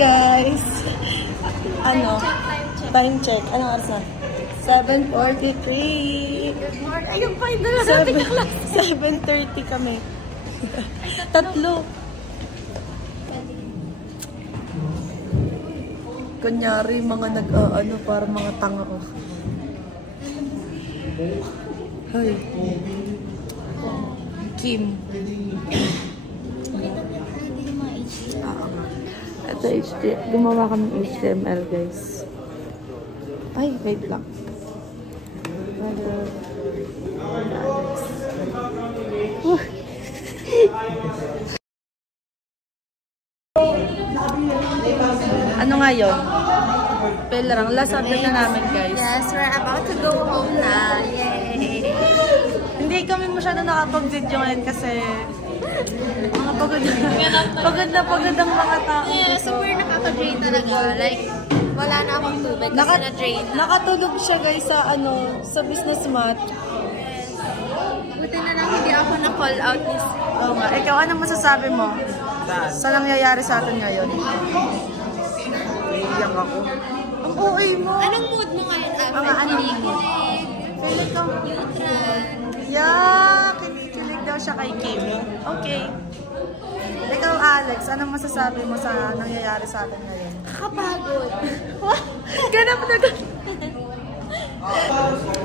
guys! Ano? Time check. Anong oras na? 7:43. Good morning. Ayun pa yung dalating na class. 7:30 kami. Tatlo. Kunyari, mga nag-ano, para mga tanga ko. Hi. Kim. Ito gumawa kami HTML, guys. Ay, wait lang. Ano nga yun? Pelarang. Last update na namin, guys. Yes, we're about to go home na. Yay! Hindi kami masyado nakapag-video ngayon kasi mga pagod na pagod ang mga tao. Yeah, super nakaka-drain talaga. Like, wala na akong tubig kasi na-drain na. Nakatulog siya, guys, sa sa business mat. Yes. Buti na lang hindi ako na-call out this. Oo nga. Ikaw, anong masasabi mo sa nangyayari sa atin ngayon? Iiyak ako. Ang OA mo. Anong mood mo ngayon, Alfred? Kinikilig. Feeling ko. Neutral. Yeah, kinikilig daw siya kay Kim. Okay. Ikaw, Alex, anong masasabi mo sa nangyayari sa atin ngayon? Kakapagod. Ganap na ganap.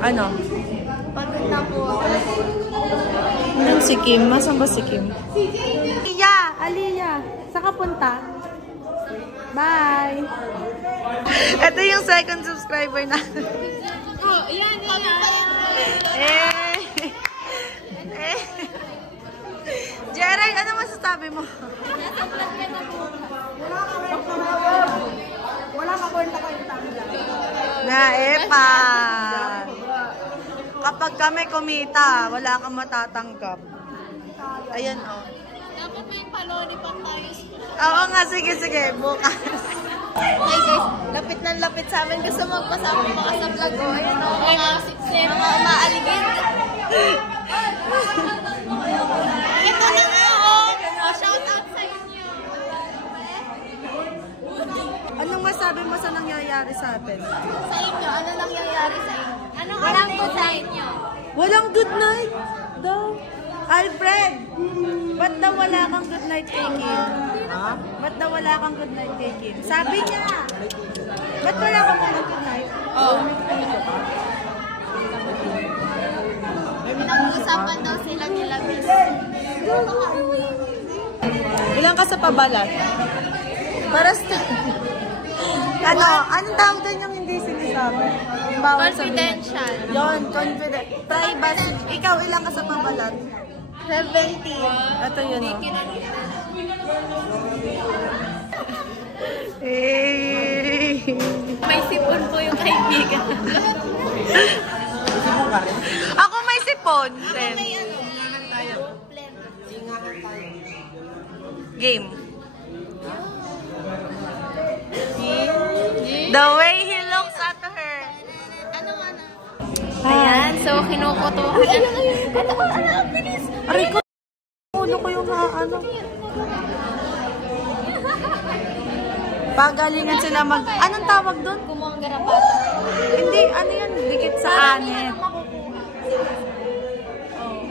Ano? Pagod na po. Anong si Kim? Masan ba si Kim? Aliyah, saan ka punta? Bye! Ito yung second subscriber natin. Oh, yan. Gerald, ano masasabi mo? Wala ka kwenta kayo tangga. Epa! Kapag kami kumita, wala kang matatanggap. Ayan, oh. Dapat may paloni pang tayo. Oo nga, sige, bukas. Hey guys, lapit na lapit sa amin. Gusto magpasama mga sa vlog ko. Ayan o, mga umaaligid. Ito na nga o. Shout out sa inyo. Anong masabi mo sa nangyayari sa atin? Sa inyo, ano nangyayari sa inyo? Anong walang good night nyo? Walang good night daw. Alfred! Ba't daw wala kang good night kay Kim? Ha? Ba't daw wala kang good night kay Kim? Sabi niya! Ba't wala kang good night? Oo. Pinag-uusapan daw sila nila, miss. Ilang ka sa pabalat? Anong tawag doon yung hindi sinasabi? Confidential. Yun, confident. Privacy. Ikaw, ilang ka sa pabalat? 17. Ito yun, oh. May sipon po yung kaibigan. Ako may sipon. Game. The way he looks at her. Ayan, so kinukutuhan. Ano, bilis. Aray ko, ulo ko yung pagalingan sila anong tawag doon? Kumuhang garapata. Hindi, ano yan, dikit sa anit.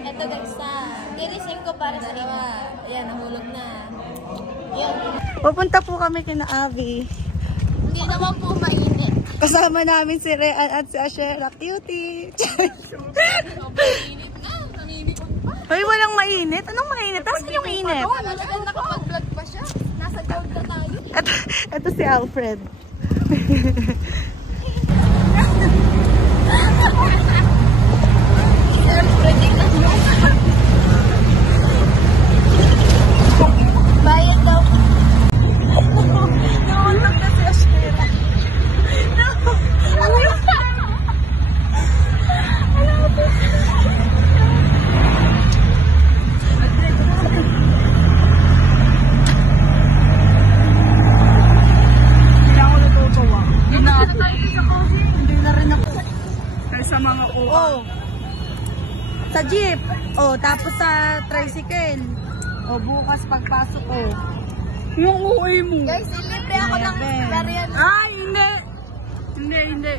Ito guys na, tirisin ko para sa iba. Ayan, nahulog na. Ayan. Pupunta po kami kina Abby. Hindi naman po mainit. Kasama namin si Rean at si Ashera. Cutie! Mainit na, naninit pa. Hoy, walang mainit? Anong mainit? Tapos yung init? Nakapag-vlog pa siya. Nasa gold na tayo. Ito si Alfred. Bayad daw. Naunod na si Ashera. Sa mga sa jeep, tapos sa tricycle. Bukas pagpasok ko. Yung uwi mo. Guys, ilibre ako ng experience. Ay, hindi. Hindi.